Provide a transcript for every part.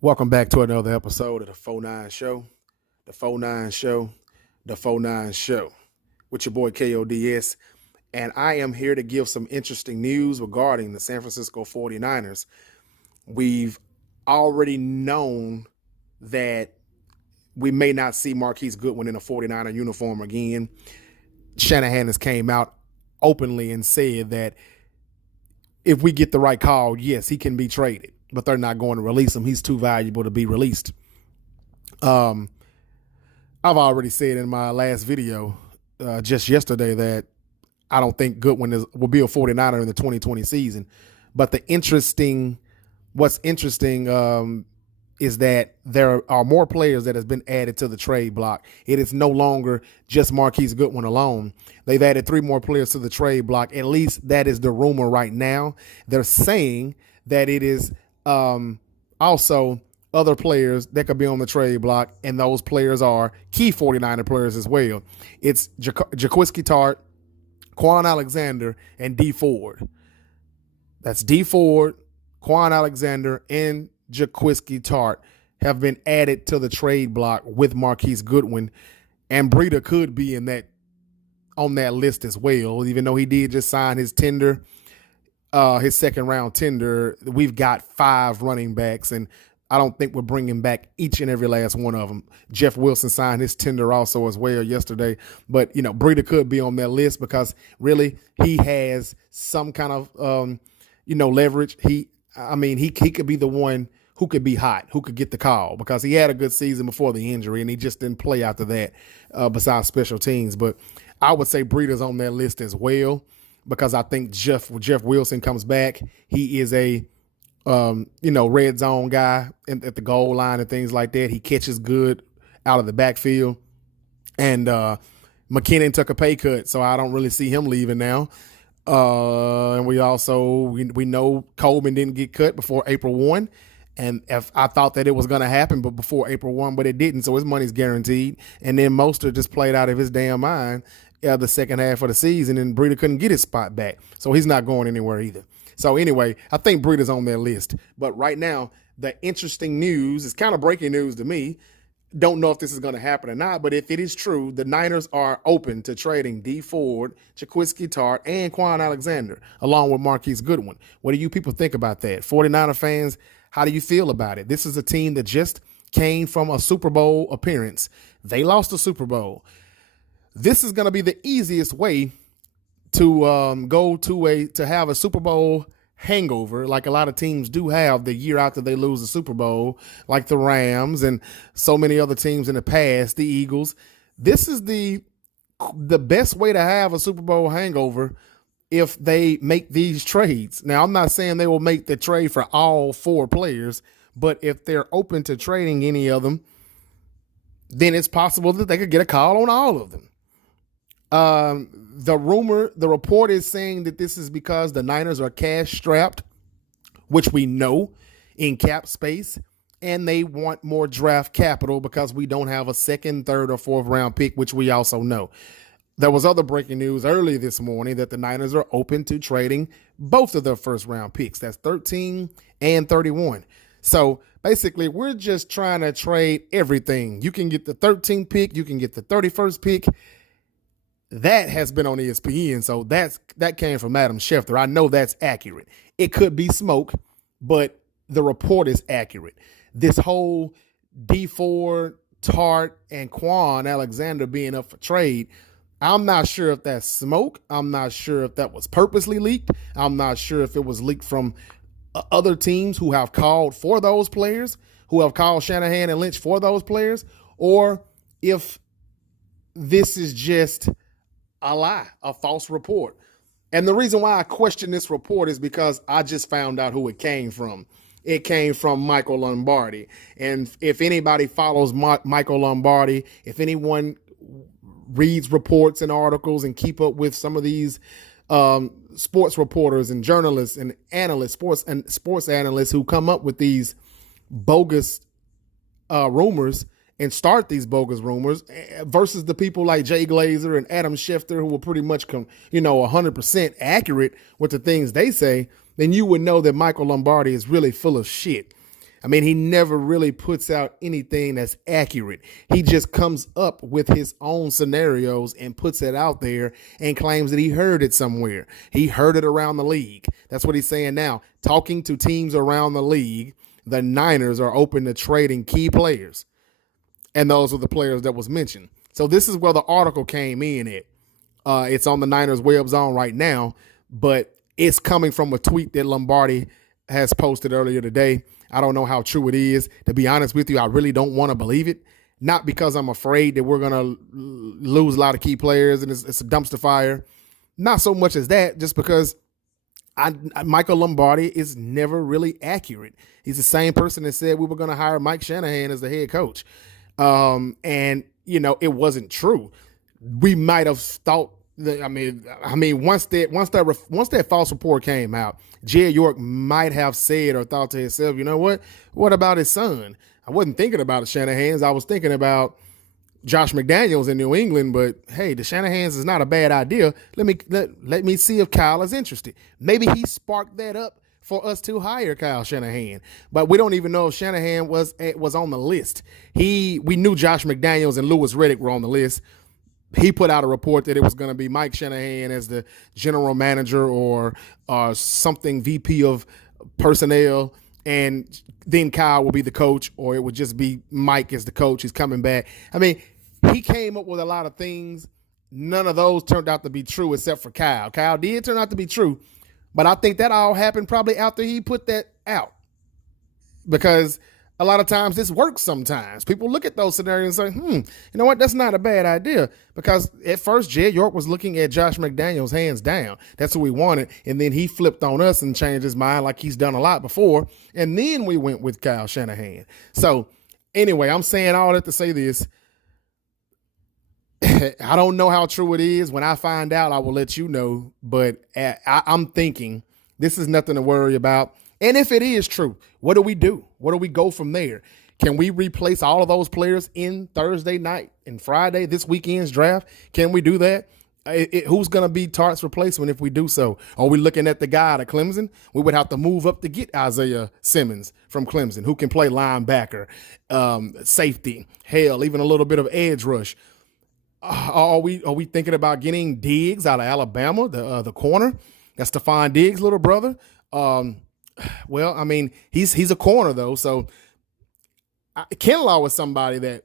Welcome back to another episode of the 49 Show. The 49 Show. The 49 Show. With your boy K.O.D.S. And I am here to give some interesting news regarding the San Francisco 49ers. We've already known that we may not see Marquise Goodwin in a 49er uniform again. Shanahan has came out openly and said that if we get the right call, yes, he can be traded, but they're not going to release him. He's too valuable to be released. I've already said in my last video just yesterday that I don't think Goodwin will be a 49er in the 2020 season. But what's interesting is that there are more players that has been added to the trade block. It is no longer just Marquise Goodwin alone. They've added 3 more players to the trade block. At least that is the rumor right now. They're saying that it is also other players that could be on the trade block, and those players are key 49er players as well. It's Jaquiski Tartt, Kwon Alexander, and Dee Ford. That's Dee Ford, Kwon Alexander, and Jaquiski Tartt have been added to the trade block with Marquise Goodwin, and Breida could be on that list as well, even though he did just sign his tender. His second round tender. We've got 5 running backs, and I don't think we're bringing back each and every last one of them. Jeff Wilson signed his tender also as well yesterday. But, Breida could be on that list because really he has some kind of, leverage. He could be the one who could be hot, who could get the call, because he had a good season before the injury and he just didn't play after that besides special teams. But I would say Breida's on that list as well, because I think Jeff Wilson comes back. He is a, red zone guy at the goal line and things like that. He catches good out of the backfield. And McKinnon took a pay cut, so I don't really see him leaving now. And we know Coleman didn't get cut before April 1. And if I thought that it was going to happen but before April 1, but it didn't, so his money's guaranteed. And then Mostert just played out of his damn mind the second half of the season, and Breida couldn't get his spot back. So he's not going anywhere either. So anyway, I think Breida's on their list. But right now, the interesting news is kind of breaking news to me. Don't know if this is going to happen or not, but if it is true, the Niners are open to trading Dee Ford, Jaquiski Tartt, and Kwon Alexander, along with Marquise Goodwin. What do you people think about that? 49er fans, how do you feel about it? This is a team that just came from a Super Bowl appearance. They lost the Super Bowl. This is going to be the easiest way to to have a Super Bowl hangover, like a lot of teams do have the year after they lose the Super Bowl, like the Rams and so many other teams in the past, the Eagles. This is the best way to have a Super Bowl hangover if they make these trades. Now, I'm not saying they will make the trade for all 4 players, but if they're open to trading any of them, then it's possible that they could get a call on all of them. The report is saying that this is because the Niners are cash strapped, which we know in cap space, and they want more draft capital because we don't have a 2nd, 3rd, or 4th round pick, which we also know. There was other breaking news early this morning that the Niners are open to trading both of their 1st round picks. That's 13 and 31. So basically, we're just trying to trade everything. You can get the 13th pick. You can get the 31st pick. That has been on ESPN, so that came from Adam Schefter. I know that's accurate. It could be smoke, but the report is accurate. This whole Dee Ford, Tartt, and Kwon Alexander being up for trade, I'm not sure if that's smoke. I'm not sure if that was purposely leaked. I'm not sure if it was leaked from other teams who have called for those players, who have called Shanahan and Lynch for those players, or if this is just a lie, a false report. And the reason why I question this report is because I just found out who it came from. It came from Michael Lombardi. And if anybody follows Michael Lombardi, if anyone reads reports and articles and keep up with some of these sports reporters and journalists and analysts, sports analysts who come up with these bogus rumors and start these bogus rumors versus the people like Jay Glazer and Adam Schefter, who were pretty much 100% accurate with the things they say, then you would know that Michael Lombardi is really full of shit. I mean, he never really puts out anything that's accurate. He just comes up with his own scenarios and puts it out there and claims that he heard it somewhere. He heard it around the league. That's what he's saying now. Talking to teams around the league, the Niners are open to trading key players. And those are the players that was mentioned. So this is where the article came in at. It's on the Niners web zone right now, but it's coming from a tweet that Lombardi has posted earlier today. I don't know how true it is. To be honest with you, I really don't want to believe it. Not because I'm afraid that we're going to lose a lot of key players and it's a dumpster fire. Not so much as that, just because Michael Lombardi is never really accurate. He's the same person that said we were going to hire Mike Shanahan as the head coach. And, you know, it wasn't true. We might have thought that, I mean, once that false report came out, Jed York might have said or thought to himself, you know what about his son? I wasn't thinking about the Shanahans. I was thinking about Josh McDaniels in New England, but hey, the Shanahans is not a bad idea. Let me see if Kyle is interested. Maybe he sparked that up for us to hire Kyle Shanahan, but we don't even know if Shanahan was on the list. We knew Josh McDaniels and Louis Riddick were on the list. He put out a report that it was going to be Mike Shanahan as the general manager or something VP of personnel, and then Kyle will be the coach, or it would just be Mike as the coach. He's coming back. I mean, he came up with a lot of things. None of those turned out to be true except for Kyle. Kyle did turn out to be true, but I think that all happened probably after he put that out, because a lot of times this works sometimes. People look at those scenarios and say, you know what, that's not a bad idea. Because at first, Jed York was looking at Josh McDaniels hands down. That's who we wanted. And then he flipped on us and changed his mind like he's done a lot before. And then we went with Kyle Shanahan. So anyway, I'm saying all that to say this. I don't know how true it is. When I find out, I will let you know. But I'm thinking this is nothing to worry about. And if it is true, what do we do? Where do we go from there? Can we replace all of those players in Thursday night and Friday, this weekend's draft? Can we do that? Who's going to be Tartt's replacement if we do so? Are we looking at the guy out of Clemson? We would have to move up to get Isaiah Simmons from Clemson, who can play linebacker, safety, hell, even a little bit of edge rush. Are we thinking about getting Diggs out of Alabama, the corner? That's Stephon Diggs' little brother. Well, I mean, he's a corner, though. So Kinlaw is somebody that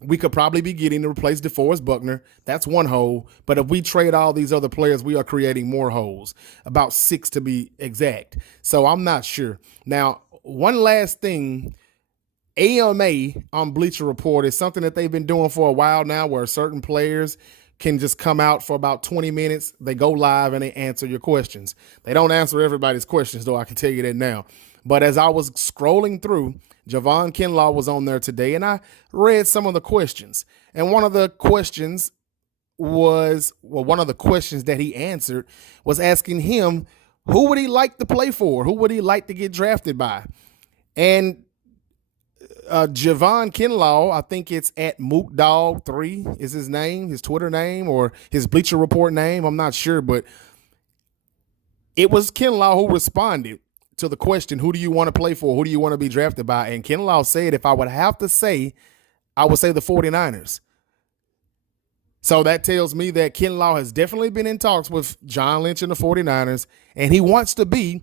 we could probably be getting to replace DeForest Buckner. That's one hole. But if we trade all these other players, we are creating more holes, about 6 to be exact. So I'm not sure. Now, one last thing, AMA on Bleacher Report is something that they've been doing for a while now, where certain players can just come out for about 20 minutes. They go live and they answer your questions. They don't answer everybody's questions, though, I can tell you that now. But as I was scrolling through, Javon Kinlaw was on there today, and I read some of the questions. And one of the questions that he answered was asking him, who would he like to play for? Who would he like to get drafted by? And Javon Kinlaw, I think it's at MookDog3 is his name, his Twitter name, or his Bleacher Report name. I'm not sure, but it was Kinlaw who responded to the question, who do you want to play for? Who do you want to be drafted by? And Kinlaw said, if I would have to say, I would say the 49ers. So that tells me that Kinlaw has definitely been in talks with John Lynch and the 49ers, and he wants to be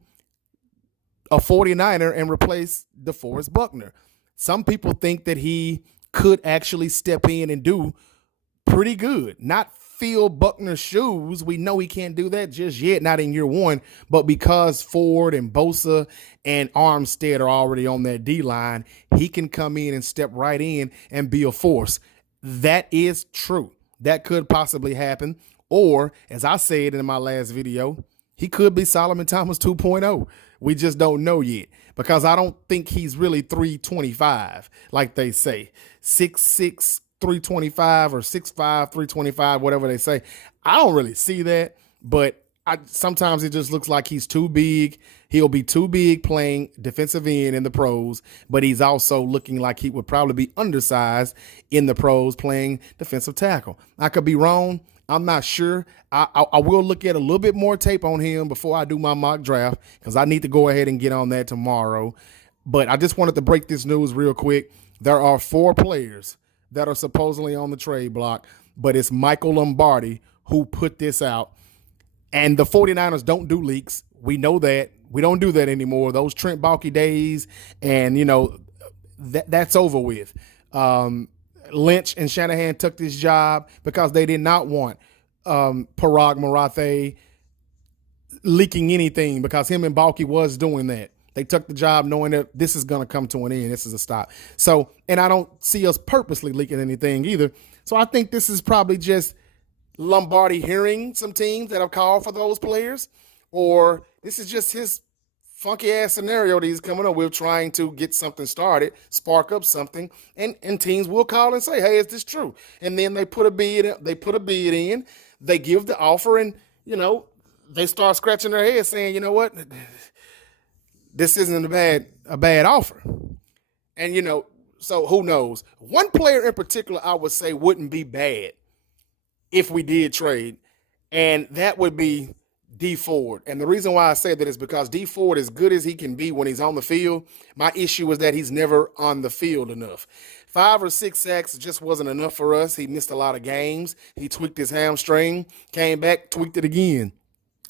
a 49er and replace DeForest Buckner. Some people think that he could actually step in and do pretty good. Not fill Buckner's shoes. We know he can't do that just yet, not in year one. But because Ford and Bosa and Armstead are already on that D-line, he can come in and step right in and be a force. That is true. That could possibly happen. Or, as I said in my last video, he could be Solomon Thomas 2.0. We just don't know yet, because I don't think he's really 325, like they say. 6'6", 325 or 6'5", 325, whatever they say. I don't really see that, but sometimes it just looks like he's too big. He'll be too big playing defensive end in the pros, but he's also looking like he would probably be undersized in the pros playing defensive tackle. I could be wrong. I'm not sure. I will look at a little bit more tape on him before I do my mock draft, because I need to go ahead and get on that tomorrow. But I just wanted to break this news real quick. There are 4 players that are supposedly on the trade block, but it's Michael Lombardi who put this out. And the 49ers don't do leaks. We know that. We don't do that anymore. Those Trent Baalke days, and, that's over with. Lynch and Shanahan took this job because they did not want Parag Marathe leaking anything, because him and Baalke was doing that. They took the job knowing that this is going to come to an end. This is a stop. So, and I don't see us purposely leaking anything either. So I think this is probably just Lombardi hearing some teams that have called for those players, or this is just his funky ass scenario that he's coming up with, trying to get something started, spark up something, and teams will call and say, hey, is this true? And then they put a bid in, they give the offer, and they start scratching their head saying, you know what, this isn't a bad offer. And so who knows? One player in particular I would say wouldn't be bad if we did trade, and that would be Dee Ford. And the reason why I say that is because Dee Ford, as good as he can be when he's on the field, my issue is that he's never on the field enough. 5 or 6 sacks just wasn't enough for us. He missed a lot of games. He tweaked his hamstring, came back, tweaked it again.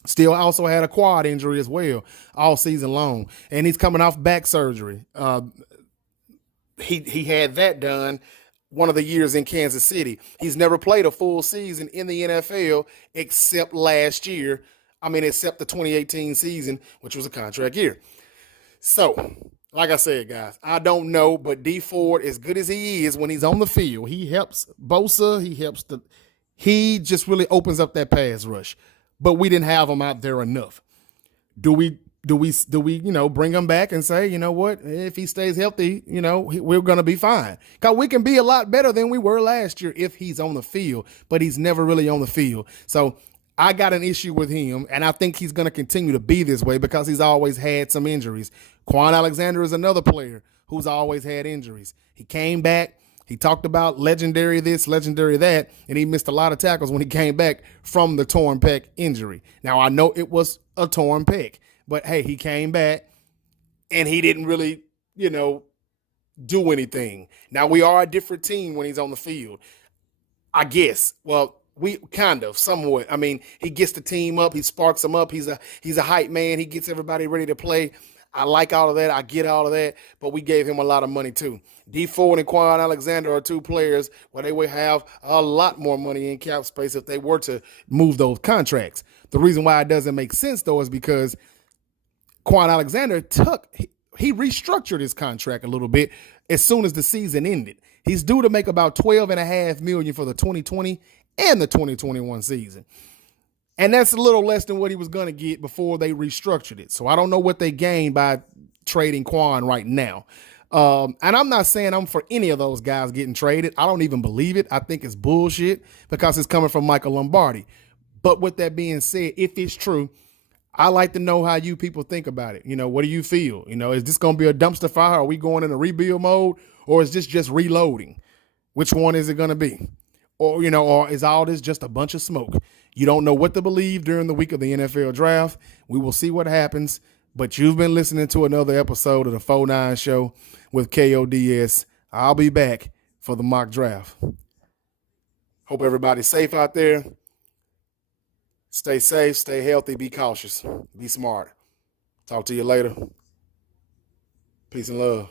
Still also had a quad injury as well all season long. And he's coming off back surgery. He had that done one of the years in Kansas City. He's never played a full season in the NFL except last year. Except the 2018 season, which was a contract year. So, like I said, guys, I don't know, but Dee Ford, as good as he is when he's on the field, he helps Bosa, he just really opens up that pass rush. But we didn't have him out there enough. Do we bring him back and say, you know what, if he stays healthy, we're going to be fine? Because we can be a lot better than we were last year if he's on the field, but he's never really on the field. So I got an issue with him, and I think he's going to continue to be this way because he's always had some injuries. Kwon Alexander is another player who's always had injuries. He came back. He talked about legendary this, legendary that, and he missed a lot of tackles when he came back from the torn pec injury. Now, I know it was a torn pec, but hey, he came back, and he didn't really, do anything. Now, we are a different team when he's on the field, I guess. Well, we kind of, somewhat. He gets the team up. He sparks them up. He's a hype man. He gets everybody ready to play. I like all of that. I get all of that. But we gave him a lot of money, too. Dee Ford and Kwon Alexander are 2 players where they would have a lot more money in cap space if they were to move those contracts. The reason why it doesn't make sense, though, is because Kwon Alexander he restructured his contract a little bit as soon as the season ended. He's due to make about $12.5 million for the 2020 and the 2021 season. And that's a little less than what he was going to get before they restructured it. So I don't know what they gained by trading Kwon right now. And I'm not saying I'm for any of those guys getting traded. I don't even believe it. I think it's bullshit because it's coming from Michael Lombardi. But with that being said, if it's true, I like to know how you people think about it. What do you feel? Is this going to be a dumpster fire? Are we going in a rebuild mode? Or is this just reloading? Which one is it going to be? Or is all this just a bunch of smoke? You don't know what to believe during the week of the NFL draft. We will see what happens. But you've been listening to another episode of the 4-9 Show with K.O.D.S. I'll be back for the mock draft. Hope everybody's safe out there. Stay safe, stay healthy, be cautious, be smart. Talk to you later. Peace and love.